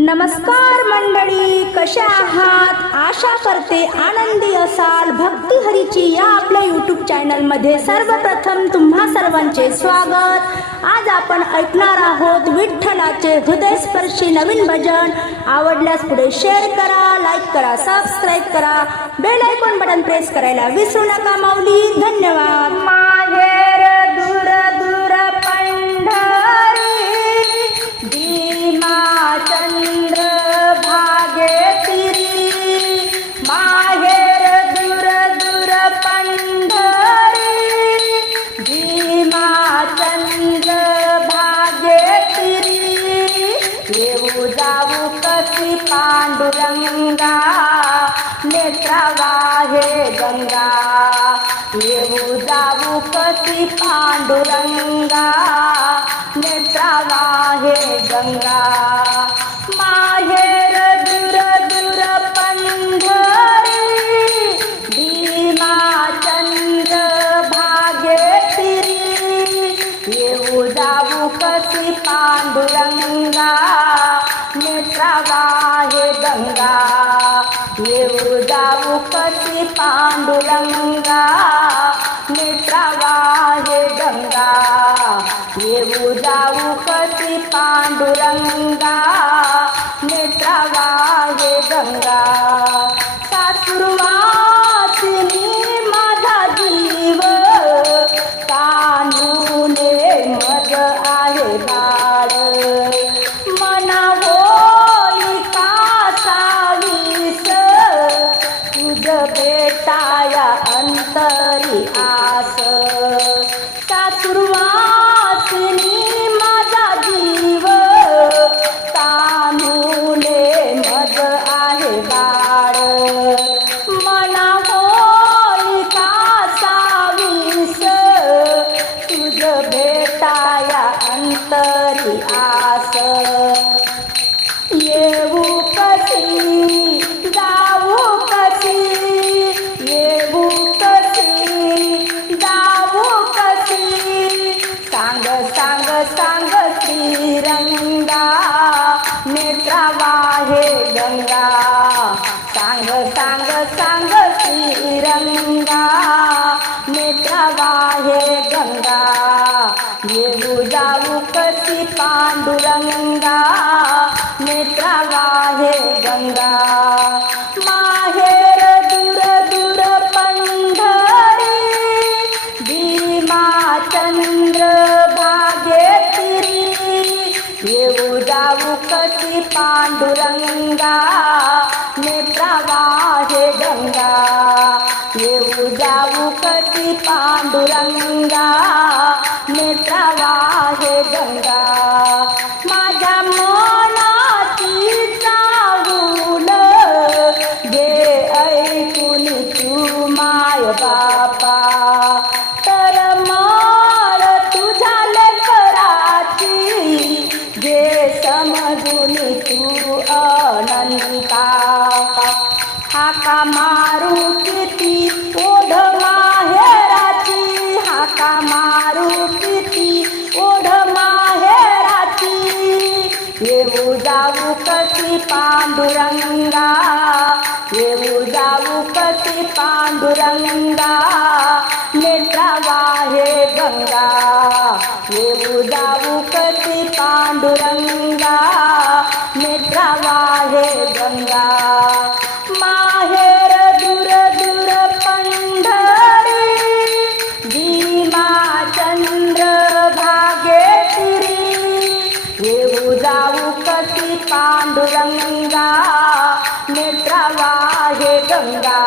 नमस्कार मंडळी, कशा आहात? आशा करते आनंदी असाल. भक्ती हरीची या आपल्या यूट्यूब चॅनलमध्ये सर्वप्रथम तुम्हा सर्वांचे स्वागत. आज आपण ऐकणार आहोत विठ्ठलाचे हृदयस्पर्शी नवीन भजन. आवडल्यास पुढे शेअर करा, लाईक करा, सबस्क्राईब करा, बेल आयकॉन बटन प्रेस करायला विसरू नका. माऊली, धन्यवाद. माहेर दूर दूर पंढरी, चंद्र भागे तिरी. माहेर दूर दूर पंढरी, भीमा चंद्र भागे तिरी. येऊ जाऊ कशी पांडुरंगा, नेत्रावा हे गंगा. येऊ जाऊ कशी पांडुरंगा, नेत्रावा हे गंगा. माहेर दूर दूर पंढरी, भीमा चंद्र भागे तिरी. येऊ जाऊ कशी पांडुरंगा, नेत्रावा हे गंगा. येऊ जाऊ कशी पांडुरंगा, नेत्रावा हे गंगा. येऊ जाऊ कशी पांडुरंगा, नेत्रावा हे गंगा. सासुरवासिनी माझा जीव, कान्हुने मज आहे बाळ. मना होई का सावीस, तुझ भेटाया अंतरी आस. सासुरवासिनी माझा जीव, कान्हुने मज आहे बाळ. मना होई का सावीस, तुझ भेटाया अंतरी आस. येऊ कशी जाऊ कशी, येऊ कशी जाऊ कशी. सांग सांग सांग श्रीरंगा, नेत्रावा हे गंगा. सांग सांग सांग श्रीरंगा, नेत्रावा हे गंगा. येऊ जाऊ कशी पांडुरंगा, नेत्रावा हे गंगा. माहेर दूर दूर पंढरी, भीमा चंद्र भागे तिरी. येऊ जाऊ कशी पांडुरंगा, नेत्रावा हे गंगा. येऊ जाऊ कशी पांडुरंगा, नेत्रावा हे गंगा. माझ्या मनाची चाहूल घे ऐकून तू माय बापा. तर माळ तुझ्या लेकराची घे समजून तू अनंता. हाका मारू किती ओढ माहेराची, हाका मारू किती ओढ माहेराची. येऊ जाऊ कशी पांडुरंगा, येऊ जाऊ कशी पांडुरंगा, नेत्रावा हे गंगा. येऊ जाऊ कशी पांडुरंगा, नेत्रावा हे गंगा. माहेर दूर दूर पंढरी, भीमा चंद्र भागे तिरी. येऊ जाऊ कशी पांडुरंगा, नेत्रावा हे गंगा.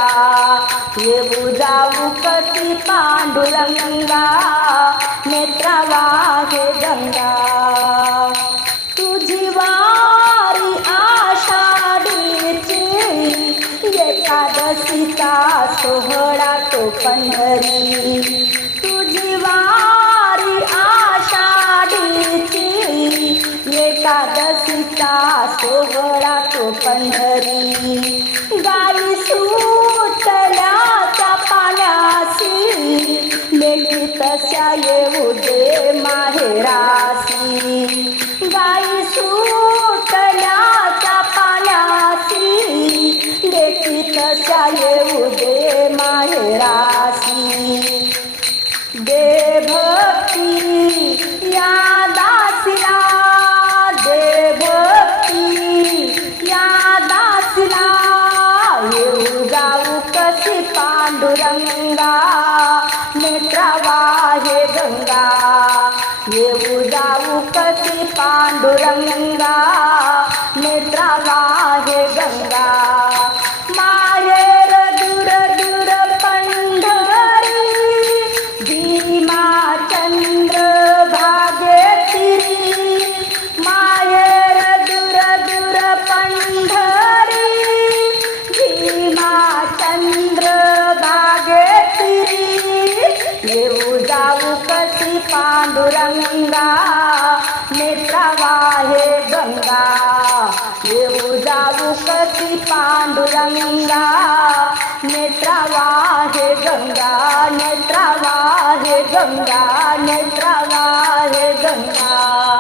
येऊ जाऊ कशी पांडुरंगा, नेत्रावा हे गंगा. तुझी वारी आषाढीची, एकादशीचा सोहळा तो पंढरी. तुझी वारी आषाढीची, एकादशीचा सोहळा तो पंढरी. गाई सुटल्या त्या पाण्यासी, लेकी तशा येऊ दे माहेरासी. गाई सुटल्या पांडुरंगा नेत्रावा हे गंगा येऊ जाऊ कशी पांडुरंगा नेत्रावा हे गंगा माहेर दूर दूर पंढरी भीमा चंद्र भागेतिरी माहेर दूर दूर पंढरी भीमा चंद्र भागेतिरी येऊ जाऊ कशी पांडुरंगा नेत्रावा हे गंगा येऊ जाऊ कशी पांडुरंगा नेत्रावा हे गंगा नेत्रावा हे गंगा नेत्रावा हे गंगा